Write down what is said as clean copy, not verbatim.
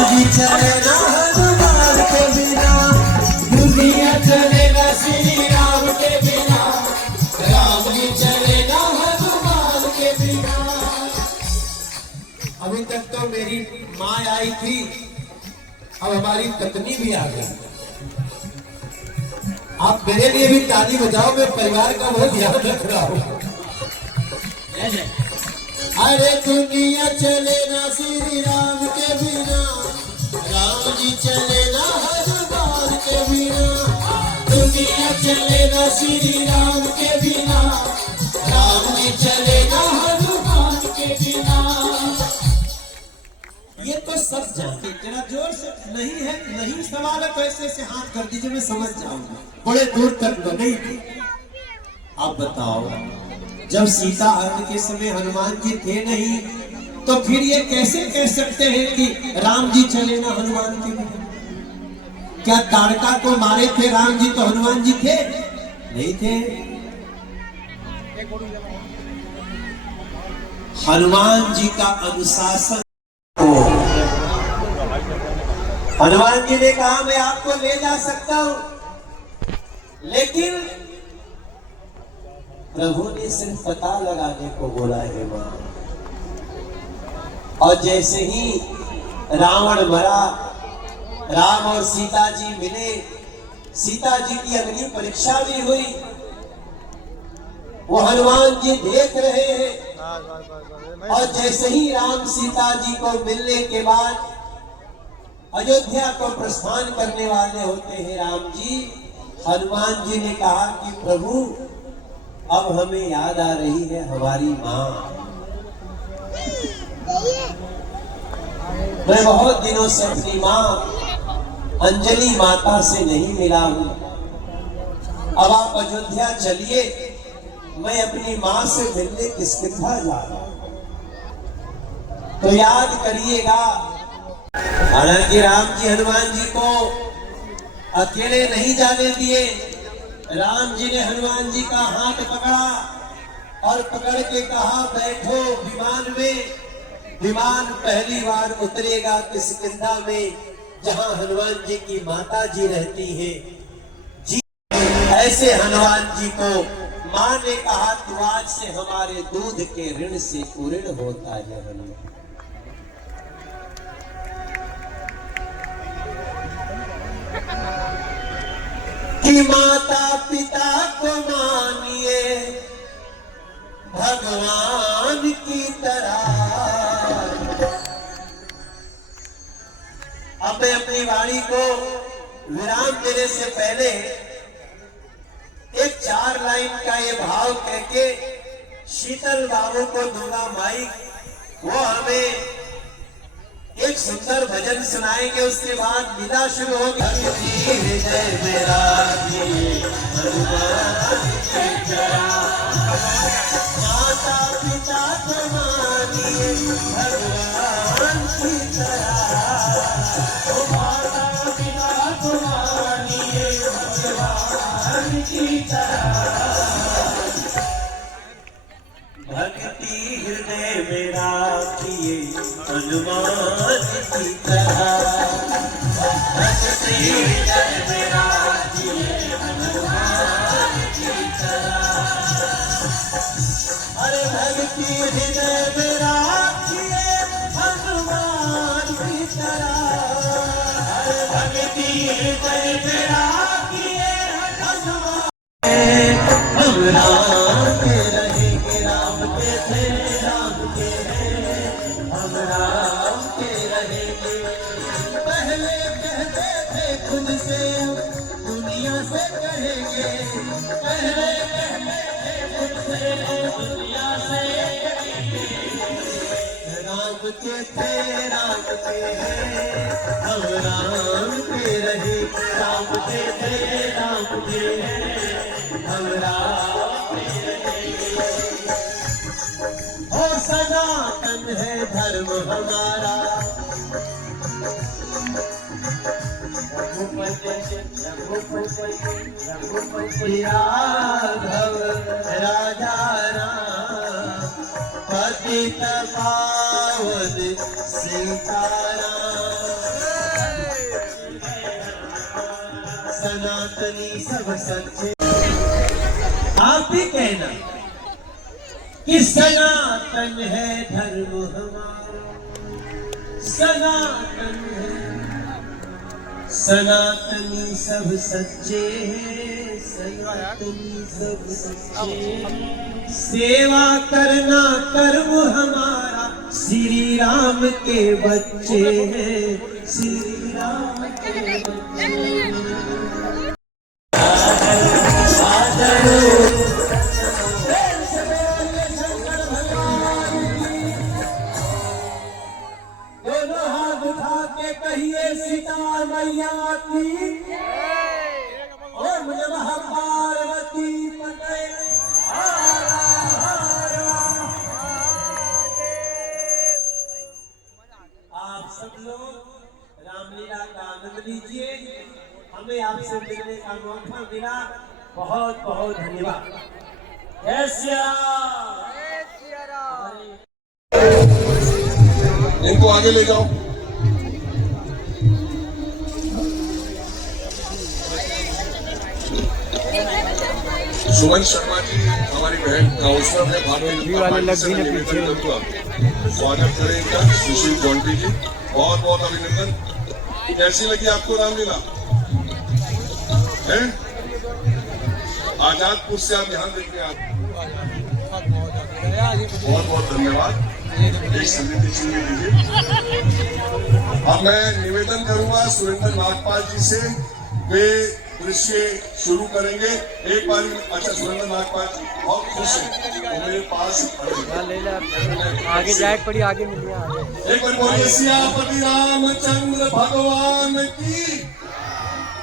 जी चले ना हनुमान के बिना, दुनिया चले ना श्री राम के बिना, राम जी चले ना हनुमान के बिना। अभी तक तो मेरी माँ आई थी, अब हमारी पत्नी भी आ गई। आप मेरे लिए भी ताली बजाओ, मैं परिवार का बहुत ध्यान रख रहा हूँ। अरे दुनिया चले ना श्री राम के बिना, राम जी चले ना हनुमान के बिना, दुनिया चले ना श्री राम के बिना, राम जी चले ना हनुमान के बिना। ये तो सब जानते, जरा जोर से नहीं है, नहीं सवाल है, पैसे से हाथ कर दीजिए, मैं समझ जाऊंगा। बड़े दूर तक नहीं थी। आप बताओ, जब सीता हरण के समय हनुमान जी थे नहीं, तो फिर ये कैसे कह सकते हैं कि राम जी चले ना हनुमान के बिना? क्या ताड़का को मारे थे राम जी तो हनुमान जी थे? नहीं थे। हनुमान जी का अनुशासन, हनुमान जी ने कहा मैं आपको ले जा सकता हूं, लेकिन प्रभु ने सिर्फ पता लगाने को बोला है मां। और जैसे ही रावण मरा, राम और सीता जी मिले, सीता जी की अग्नि परीक्षा भी हुई, वो हनुमान जी देख रहे हैं। और जैसे ही राम सीता जी को मिलने के बाद अयोध्या को प्रस्थान करने वाले होते हैं राम जी, हनुमान जी ने कहा कि प्रभु अब हमें याद आ रही है हमारी माँ। मैं बहुत दिनों से अपनी माँ अंजलि माता से नहीं मिला हूं। अब आप अयोध्या चलिए, मैं अपनी माँ से मिलने किसकिथा जा रहा हूं, तो याद करिएगा। हालांकि राम जी हनुमान जी को अकेले नहीं जाने दिए। राम जी ने हनुमान जी का हाथ पकड़ा और पकड़ के कहा बैठो विमान में। विमान पहली बार उतरेगा किष्किंधा में, जहां हनुमान जी की माता जी रहती है। जी ऐसे हनुमान जी को मां ने कहा तू आज से हमारे दूध के ऋण से पूर्ण होता है हनुमान। कि माता पिता को मानिए भगवान की तरह। अब मैं अपनी वाणी को विराम देने से पहले एक 4 लाइन का ये भाव कहके शीतल बाबू को दूंगा माइक। वो हमें एक सुंदर भजन सुनाएंगे, उसके बाद विदा शुरू होगी। हृदय मेरा माता पिता को मानिए भगवान की तरह, माता पिता को मानिए भगवान की तरह। भक्ति हृदय में राखिए हनुमान की तरह, भक्ति हृदय में राखिए हनुमान की तरह। अरे भक्ति हृदय में राखिए हनुमान की तरह, अरे भक्ति हृदय में राखिए हनुमान। हम राम के रहेंगे, राम के थे, राम के हैं, हम राम के रहेंगे। पहले कहते थे खुद से, दुनिया से कहेंगे। पहले कहते थे खुद से, दुनिया से कहेंगे। राम के थे, राम के हैं, हम राम के रहे। राम के थे, राम के हैं, हम राम के रहेंगे। और सनातन है धर्म हमारा। रघुपति राघव राजा राम, पतित पावन सीताराम। सनातनी सब सच्चे। आप भी कहना कि सनातन है धर्म हमारा, सनातन है, सनातनी सब सच्चे हैं, सनातनी सब सच्चे। सेवा करना कर्म हमारा, श्री राम के बच्चे हैं, श्री राम के बच्चे। दोनों हाथ उठा के कहिए सीता मैया की, और मुझे महापार्वती पते। आप सब लोग रामलीला का आनंद लीजिए। हमें आपसे मिलने का मौका मिला, बहुत बहुत धन्यवाद। जय श्री राम। इनको आगे ले जाओ। सुमन शर्मा जी हमारी बहन काउंसलर है, भारतीय जनता पार्टी से निवेदन करूंगा स्वागत करें इनका। सुशील जॉन्टी जी बहुत बहुत अभिनंदन। कैसी लगी आपको रामलीला है? आजादपुर से आप यहाँ देखिए। आप बहुत बहुत धन्यवाद। एक समिति चिन्ह लीजिए। अब मैं निवेदन करूंगा सुरेंद्र नागपाल जी से, वे दृश्य शुरू करेंगे। एक बार अच्छा सुरेंद्र नागपाल जी बहुत खुश है, वो मेरे पास आगे जाए पड़ी, आगे मिलिए। एक बार बोलिए सियापति रामचंद्र भगवान की।